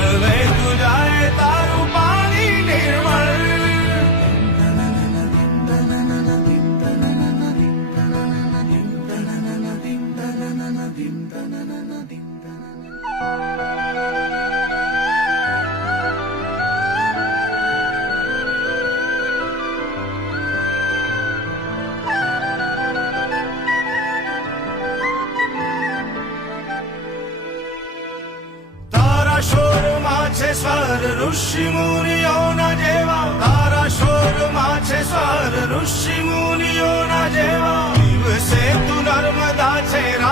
elent gouaet ar pomani neermal স্বর ঋষি মুনি না যেবা তারা স্বর মাছে স্বর ঋষি মুনি না যেবা সে তু নর্মদা ছেড়া